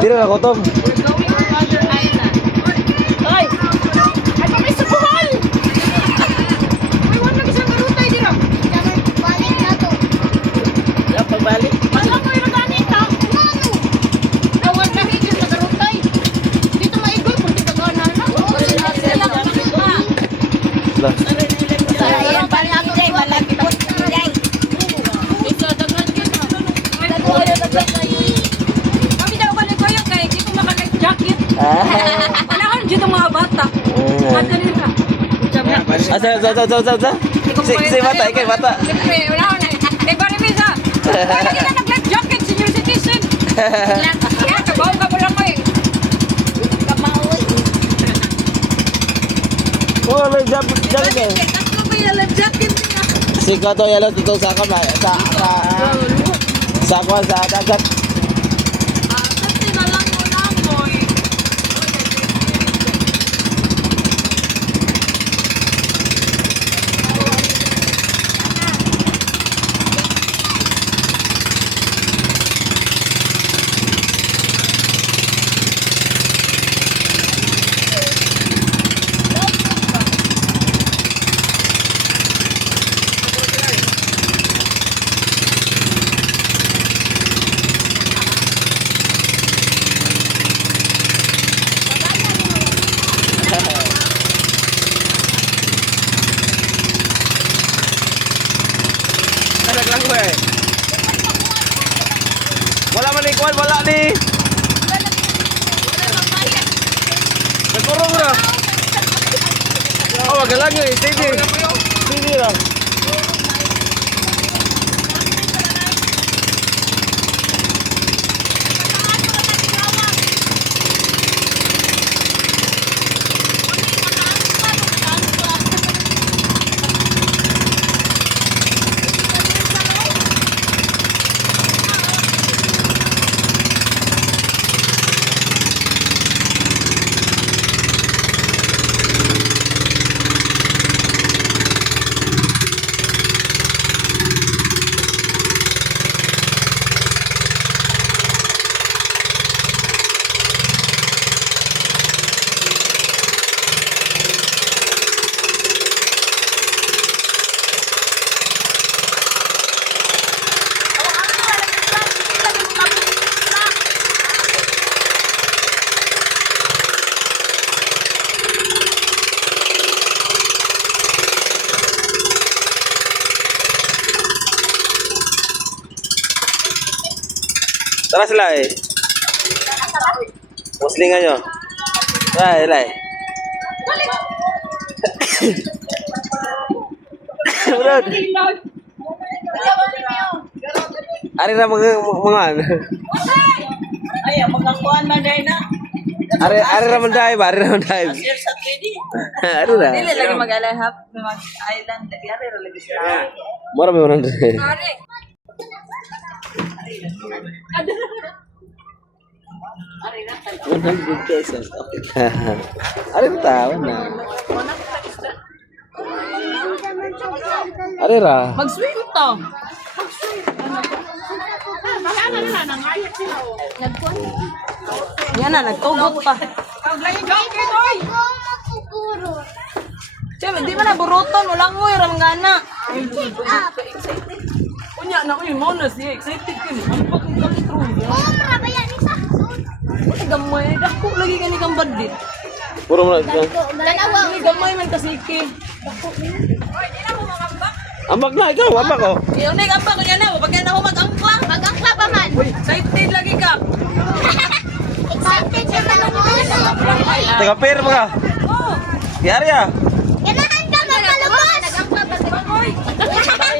Dili na kutom. We're going to other island. Ay! Ay, may subuhal! May one mag isang garutay dira. Balik na to. Pagbalik? Alam mo yung ganit ha? Awal na higit na garutay. Dito maigoy, punti ka gana na. Lah. Ayan, paling ako dyan, malaki po. Ito, daghan ka na. Kami daw balik ko yung kay, di ko makalife-jacket. Kailangan dito mga bata. Bata rin ka. Sa. Si bata, ikay bata. Siyempre, wala ko na. May barimisa. Wala kita nag-life-jacket, senior citizen. Kaya, kabaw ka mo lang ko eh. Kamaoy. Oh, may jacket eh. Tatlo ba yung life-jacket niya? Si Kato Yalo dito sa kamay. Sa dagat. Kasi na lang mo lang mo eh. Lang ko eh. Wala man ikuan, wala ni. Nagkurong na. Oh, wag lang yun. Steady. Steady lang. Tara sila eh. Muslingan nyo. Ay, ilay. Urod. Ari na mga Ay, magkakuan na dahil na. Ari naman dive, ari naman dive. Sir sa 3D. Ari na. Dili lagi mag-island, mag-island. Lagi ari lagi sila. Mura may unang din. Pare. 100 pesos. Okay. Ari na tawa na. Ari ra. Mag-swim to. Yan na, nagtugot pa. Life-jacket, oy! Siya, di ba na buruton? Walang ngoy, ramgana. Kunya na, uy, mo na siya. Excited ka ni. Ang pagkong kami true. Ay, gamay. Dako lagi ka ni kang bandit. Puro mo na. Ay, gamay man kasiki. Ambak na ikaw, ambak ko. Iyon na, gamba ko yan na. Pag yan ako mag-angkla. Mag-angkla pa man. Excited lagi ka. Excited siya na lang ako. Teka, pair mo ka. Oh. Yari ah. Ganahan ka magpalabas. Nag-angkla pa si Bagoy.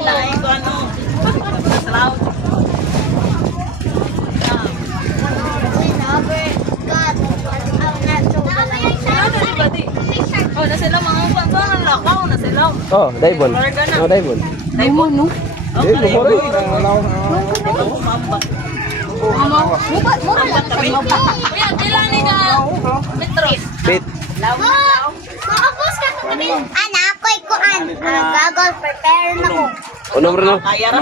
Lain ko ano. Salaw. Oh, na sila mga upan. Ang lakaw na sila. Oh, Daibon. Oh, Daibon. Daibon, no? Daibon, sorry. Mura lang sa mga Kuya, pila ni ka metro. Bit. Maubos ka to kami. Anak ko ko'y kuan. Gagol, prepare na ko. Uno bro. Kaya ra.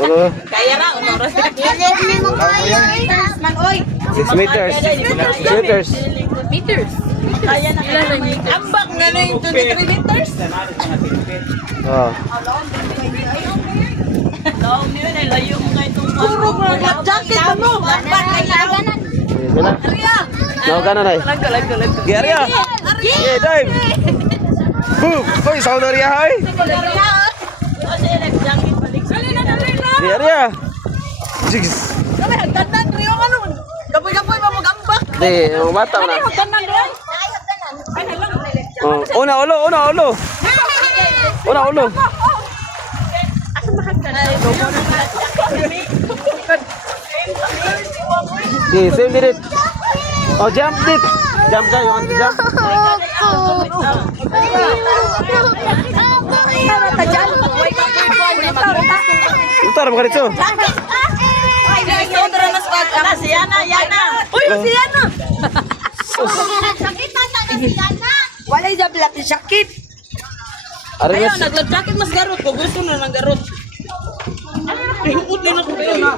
Uno. Kaya ra. Unong ras. Dili mo kayo. Man, oy. 6 meters. 6 meters. Meters. Kaya na kaya. Ambak nga na yung 23 meters. Oh. Long nila na layo mo nga itong puro mga jacket mo. Ambak kaya. Sige na. No ka na nay. Ge Arya. Ge dive. Boom. Hoy, sound Arya hoy. Kasi nag-jacket balik. Ge Arya. Jigs. Kami hagdanan riyo ano. Gapoy-gapoy pa mo gambak. Di, mabataw na. Hagdanan riyo. Oh, una ulo. Una ulo. Okay, same did it. Oh, jump it. Jump ka, you want to jump? Entar mo ka dito. Si Yana, Yana. Uy, si Yana. Sakit na Yana. Walay jablat ni sakit. Are Ayaw, mas. naglag-jacket mas garot ko. Gusto na ng garot. Ihukod din ako kayo na.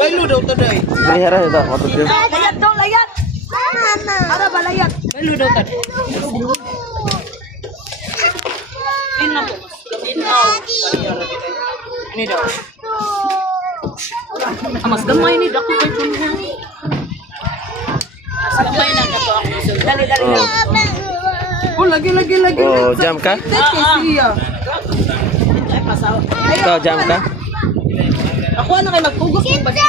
Kailo daw to day. Pelihara ito, waktu itu. Layat daw, layat. Para ba layat? Kailo daw to. Ina po. Ina. Ini daw. Mas gamay ni dako kay Chunha. Mas gamay na kato ako. Dali, dali. Oh, lagi. Oh, jump ka? Ikaw, jump ka? Ako na kayo magpugos ng balik.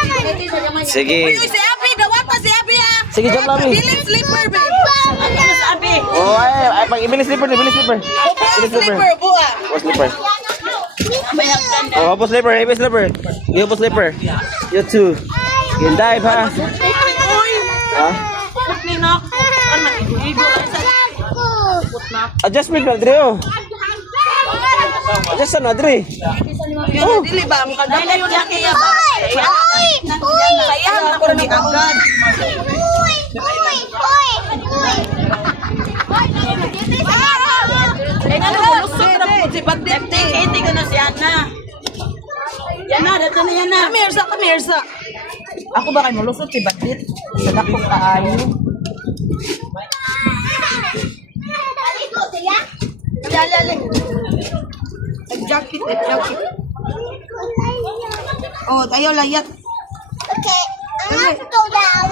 Sige. Si Abi, dawata si Abi ha. Sige, jump lang. Bilis slipper, babe. Ano na si Abi? Oh, ay, pang ibili slipper, Opo, slipper, buha. Oh, slipper. Bayagkan. Oh, hopos slipper, heavy slipper. You hopos slipper. You too. You dive, ha? Uy, Ha? put ni na. Ano, igo lang sa put na. Adjustment lang, Dre, oh. Adjust na, Dre. Yan, dili ba? Ang kagay na yun laki ya ba? Kaya na ako ni agad. Ay, ano, lusot na po si Bandete. Hindi ko na si Ana. Yana, dito na Yana. Kami, Ersa. Ako ba kayo malusot si Bandit? Sa dakong kaayo. Jacket. Oh, tayo layat. Okay, I have to go down.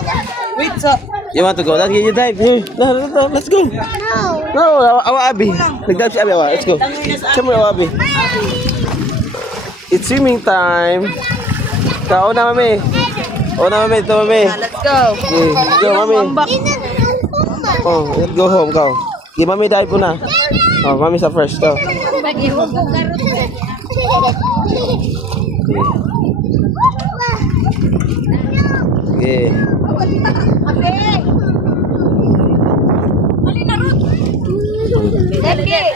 Wait, so. You want to go? Let's get you dive. Here. No, let's go. No. No, awa Abi. Nag-dive si Abi, awa. Let's go. Come here, awa Abi. It's swimming time. Kao na, mami. Ito, mami. Let's go. Okay, let's go, mami. Oh, let's go home, kau. Di mami dive na. Oh, mami sa first, to. Okay.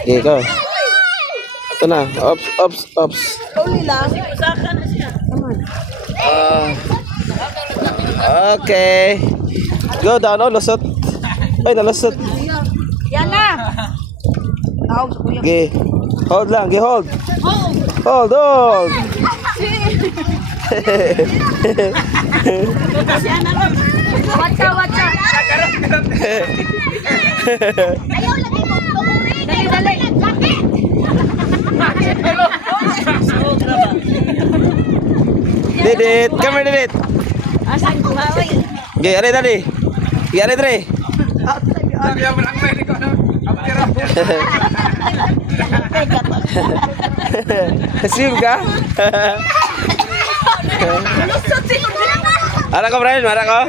Okay, go. Ito na. Ops. Uli lang. Usakan na siya. Okay. Go down. Oh, lusot. Ay, nalusot. Yan na. Tawag sa kuya. Okay. Hold lang. Okay, hold. Hold. Kasi yan na lang. Watcha. Ayaw lagi mo. Dali. Sobra ba? Didit. Come here, Didit. Asan ko ha? Okay, are dali. Okay, are Dre. Swim ka? Lusot si Ara ko, Brian. Mara ko.